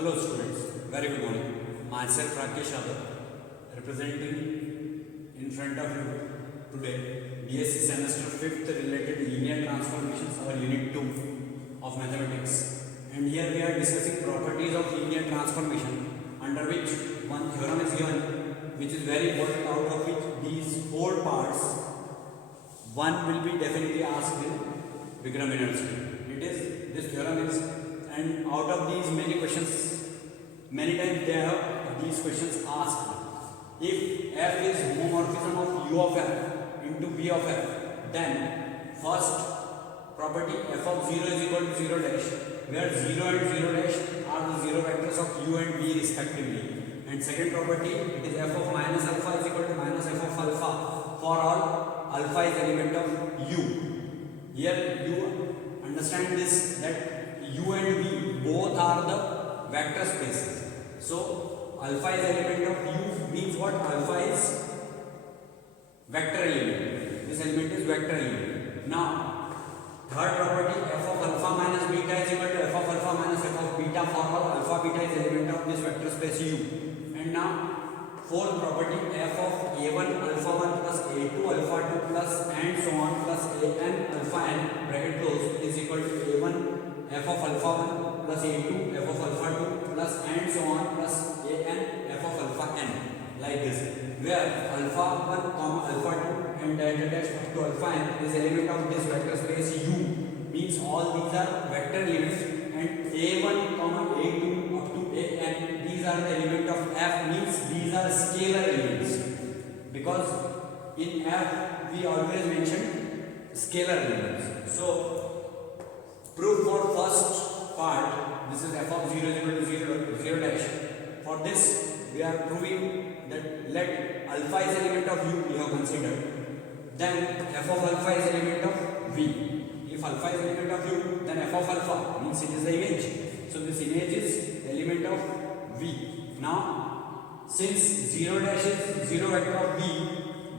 Hello students, very good morning. Myself Rakesh Yadav, representing in front of you today BSc semester 5th related linear transformations, our unit 2 of mathematics. And here we are discussing properties of linear transformation, under which one theorem is given which is very important, out of which these 4 parts, one will be definitely asked in Vikram University. It is, this theorem is, and out of these many questions, many times they have these questions asked. If f is homomorphism of u of f into v of f, then first property f of 0 is equal to 0 dash, where 0 and 0 dash are the 0 vectors of u and v respectively. And second property, it is f of minus alpha is equal to minus f of alpha for all alpha is element of u. Here you understand this, that u and v both are the vector spaces. So alpha is element of u means what? Alpha is vector element. This element is vector element. Now third property, f of alpha minus beta is equal to f of alpha minus f of beta for all alpha beta is element of this vector space u. And now fourth property, f of a1 alpha 1 plus a2 alpha 2 plus and so on plus an alpha n bracket close is equal to a1 f of alpha 1 plus a2 f of alpha 2 plus and so on plus an f of alpha n, like this, where alpha 1 comma alpha 2 and delta dash up to alpha n is element of this vector space u, means all these are vector elements, and a1 comma a2 up to an, these are the element of f, means these are scalar elements, because in f we always mention scalar elements. So proof for first part, this is f of 0 is equal to 0 dash. For this we are proving that let alpha is element of u we have considered, then f of alpha is element of v. If alpha is element of u, then f of alpha means it is the image. So this image is element of v. Now since 0 dash is 0 vector of v,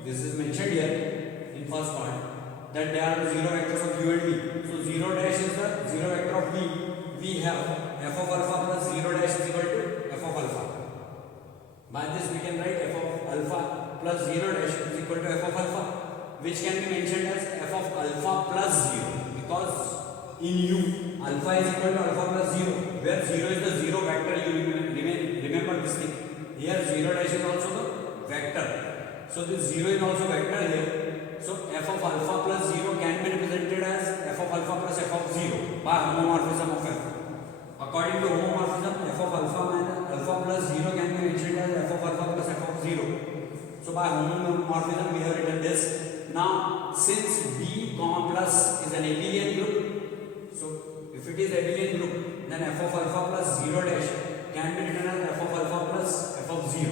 this is mentioned here in first part, that there are 0 vectors of u and v. So 0 dash is the 0 vector of v. We have f of alpha plus 0 dash is equal to f of alpha. By this we can write f of alpha plus 0 dash is equal to f of alpha, which can be mentioned as f of alpha plus 0, because in u alpha is equal to alpha plus 0, where 0 is the 0 vector. You remember this thing. Here 0 dash is also the vector. So this 0 is also vector here. So f of alpha plus 0 can be represented as f of alpha plus f of 0 by homomorphism of f. According to homomorphism, f of alpha minus alpha plus 0 can be mentioned as f of alpha plus f of 0. So by homomorphism we have written this. Now since b comma plus is an abelian group, so if it is abelian group, then f of alpha plus 0 dash can be written as f of alpha plus f of 0.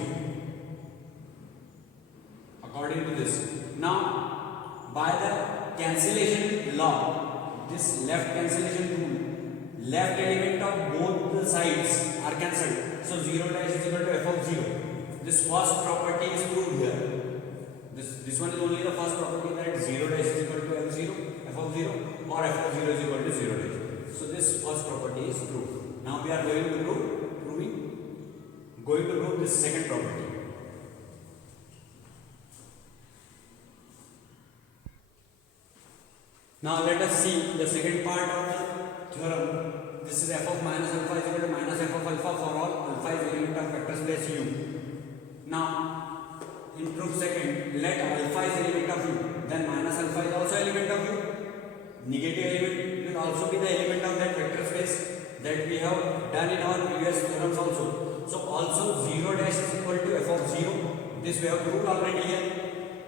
According to this. Now by the cancellation law, this left cancellation rule, left element of both the sides are cancelled. So 0 dash is equal to f of 0. This first property is proved here. This one is only the first property, that 0 dash is equal to f of 0 or f of 0 is equal to 0 dash. So this first property is proved. Now we are going to prove this second property. Now let us see the second part of the theorem. This is f of minus alpha is equal to minus f of alpha for all alpha is element of vector space u. Now in proof second, let alpha is element of u, then minus alpha is also element of u. Negative element will also be the element of that vector space, that we have done in our previous theorems also. So also 0 dash is equal to f of 0. This we have proved already here.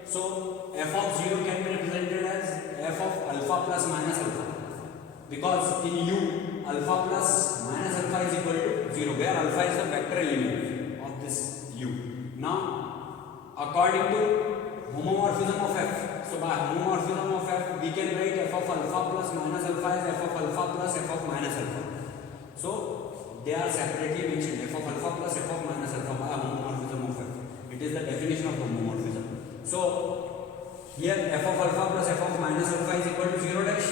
So f of 0 can be represented as f of alpha plus minus alpha, because in u alpha plus minus alpha is equal to 0, where alpha is the vector element of this u. Now according to homomorphism of f, so by homomorphism of f we can write f of alpha plus minus alpha as f of alpha plus f of minus alpha. So they are separately mentioned, f of alpha plus f of minus alpha by homomorphism of f. It is the definition of homomorphism. So here f of alpha plus f of minus alpha is equal to 0 dash.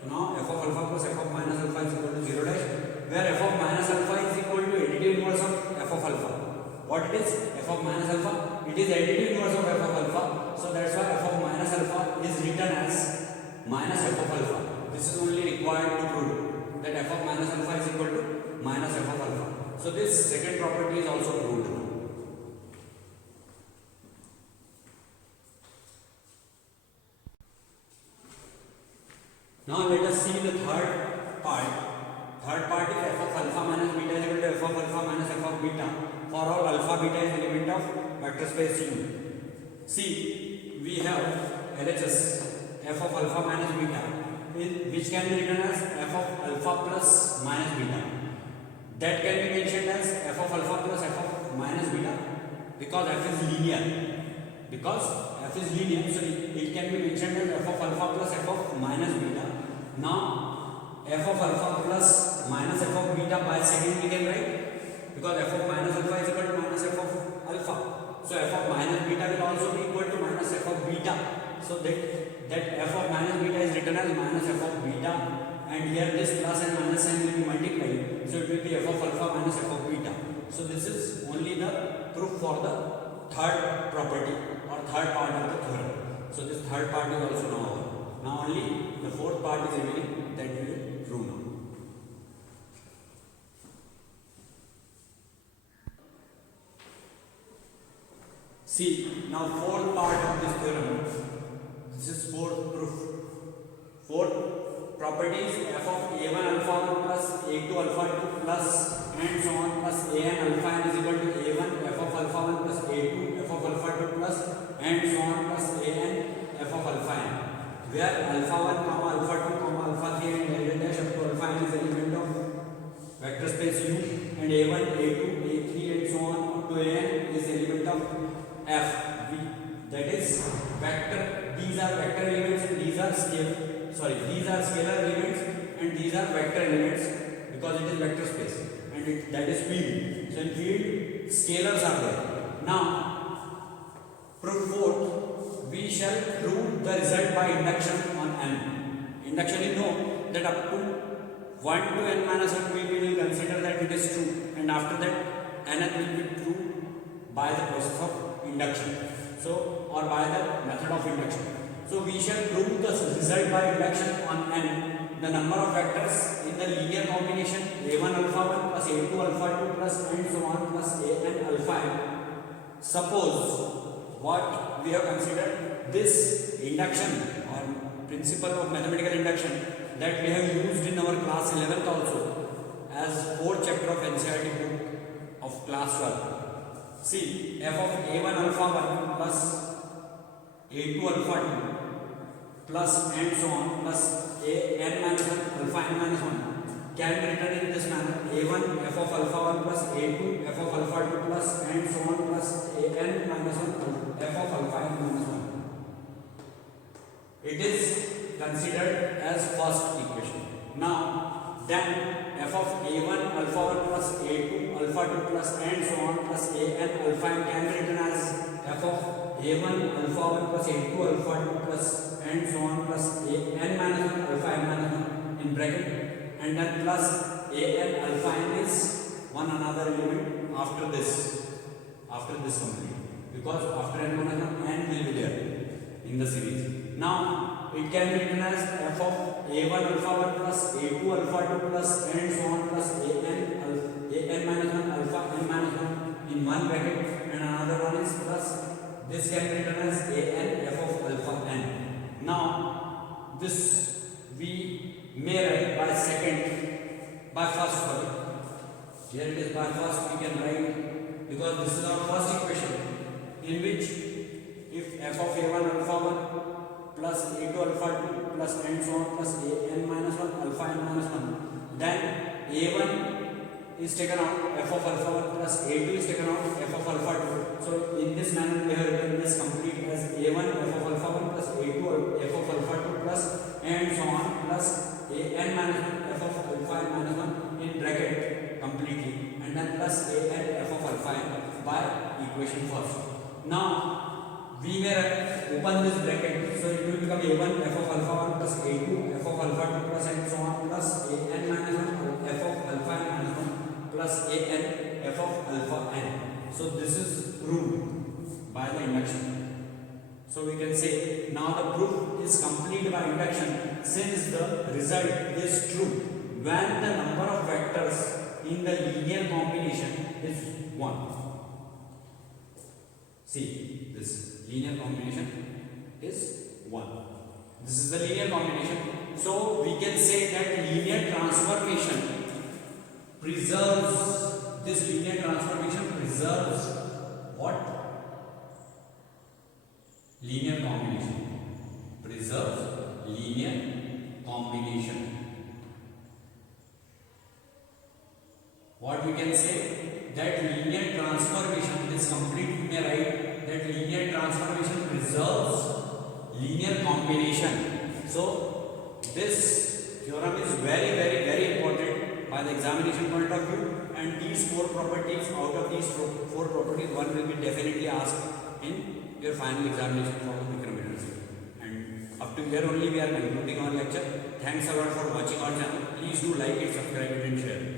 So now f of alpha plus f of minus alpha is equal to 0 dash, where f of minus alpha is equal to what it is? F of minus alpha. It is additive inverse of f of alpha. So that's why f of minus alpha is written as minus f of alpha. This is only required to prove that f of minus alpha is equal to minus f of alpha. So this second property is also proved. Now let us see the third part. Third part is f of alpha minus beta is equal to f of alpha minus f of beta for all alpha beta is element of vector space U. See, we have LHS f of alpha minus beta which can be written as f of alpha plus minus beta. That can be mentioned as f of alpha plus f of minus beta because f is linear. Because f is linear, so it can be mentioned as f of alpha plus f of minus beta. Now f of alpha plus minus f of beta by second we can write, because f of minus alpha is equal to minus f of alpha. So f of minus beta will also be equal to minus f of beta. So that f of minus beta is written as minus f of beta, and here this plus and minus sign will be multiplied. So it will be f of alpha minus f of beta. So this is only the proof for the third property or third part of the theorem. So this third part is also now over. Now only the fourth part is remaining, that we will prove now. See, now fourth part of this theorem. This is fourth proof. Fourth property is f of a1 alpha 1 plus a2 alpha 2 plus and so on plus an alpha n is equal to a1 f of alpha 1 plus a2 f of alpha 2 plus and so on plus an f of alpha n, where alpha 1 comma alpha 2 comma alpha 3 and delta dash up to alpha n is element of vector space U, and a1 a2 a3 and so on up to an is element of f v, that is vector. These are vector elements and these are scalar elements and these are vector elements because it is vector space and that is field. So in field scalars are there. Now proof 4, we shall prove the result by induction on n. Induction, you know that up to 1 to n minus 1 we will consider that it is true, and after that nth will be true by the process of induction, so or by the method of induction. So we shall prove the result by induction on n, the number of vectors in the linear combination a1 alpha 1 plus a2 alpha 2 plus and so on plus an alpha n. Suppose what we have considered this induction or principle of mathematical induction that we have used in our class 11th also as 4th chapter of NCERT book of class 12. See, f of a1 alpha 1 plus a2 alpha 2 plus and so on plus a n minus 1 alpha n minus 1 can be written in this manner: a1 f of alpha 1 plus a2 f of alpha 2 plus and so on plus a n minus 1 f of alpha n minus 1. It is considered as first equation. Now then f of a1 alpha 1 plus a2 alpha 2 plus and so on plus a n alpha n can be written as f of a1 alpha 1 plus a2 alpha 2 plus and so on plus a n minus 1 alpha n minus 1 in bracket, and then plus a n alpha n is one another element after this complete, because after n minus 1 n will be there in the series. Now it can be written as f of a1 alpha 1 plus a2 alpha 2 plus and so on plus a n minus 1 alpha n minus 1 in one bracket, and another one is plus this can be written as a n f of alpha n. Now this we may write by first, sorry. Here it is by first we can write, because this is our first equation in which if f of a1 alpha 1 plus a2 alpha 2 plus and so on plus a n minus 1 alpha n minus 1, then a1 is taken out, f of alpha 1 plus a2 is taken out, f of alpha 2. So in this manner we have written this complete as a1 f of alpha 1 plus a2 f of alpha 2 plus and so on plus a n minus 1 f of alpha n minus 1 in bracket completely, and then plus a n f of alpha n by equation first. Now we may open this bracket, so it will become a1 f of alpha 1 plus a2 f of alpha 2 plus and so on plus a n minus 1 f of alpha n minus 1 plus a n f of alpha n. So this when the number of vectors in the linear combination is 1. See, this linear combination is 1. This is the linear combination. So we can say that linear transformation preserves, this linear transformation preserves what? Linear combination. Preserves linear combination. What we can say? That linear transformation, this complete we may write that linear transformation preserves linear combination. So this theorem is very important by the examination point of view, and these 4 properties, out of these 4 properties, one will be definitely asked in your final examination for the Vikram University. And up to here only we are concluding our lecture. Thanks a lot for watching our channel. Please do like it, subscribe it and share it.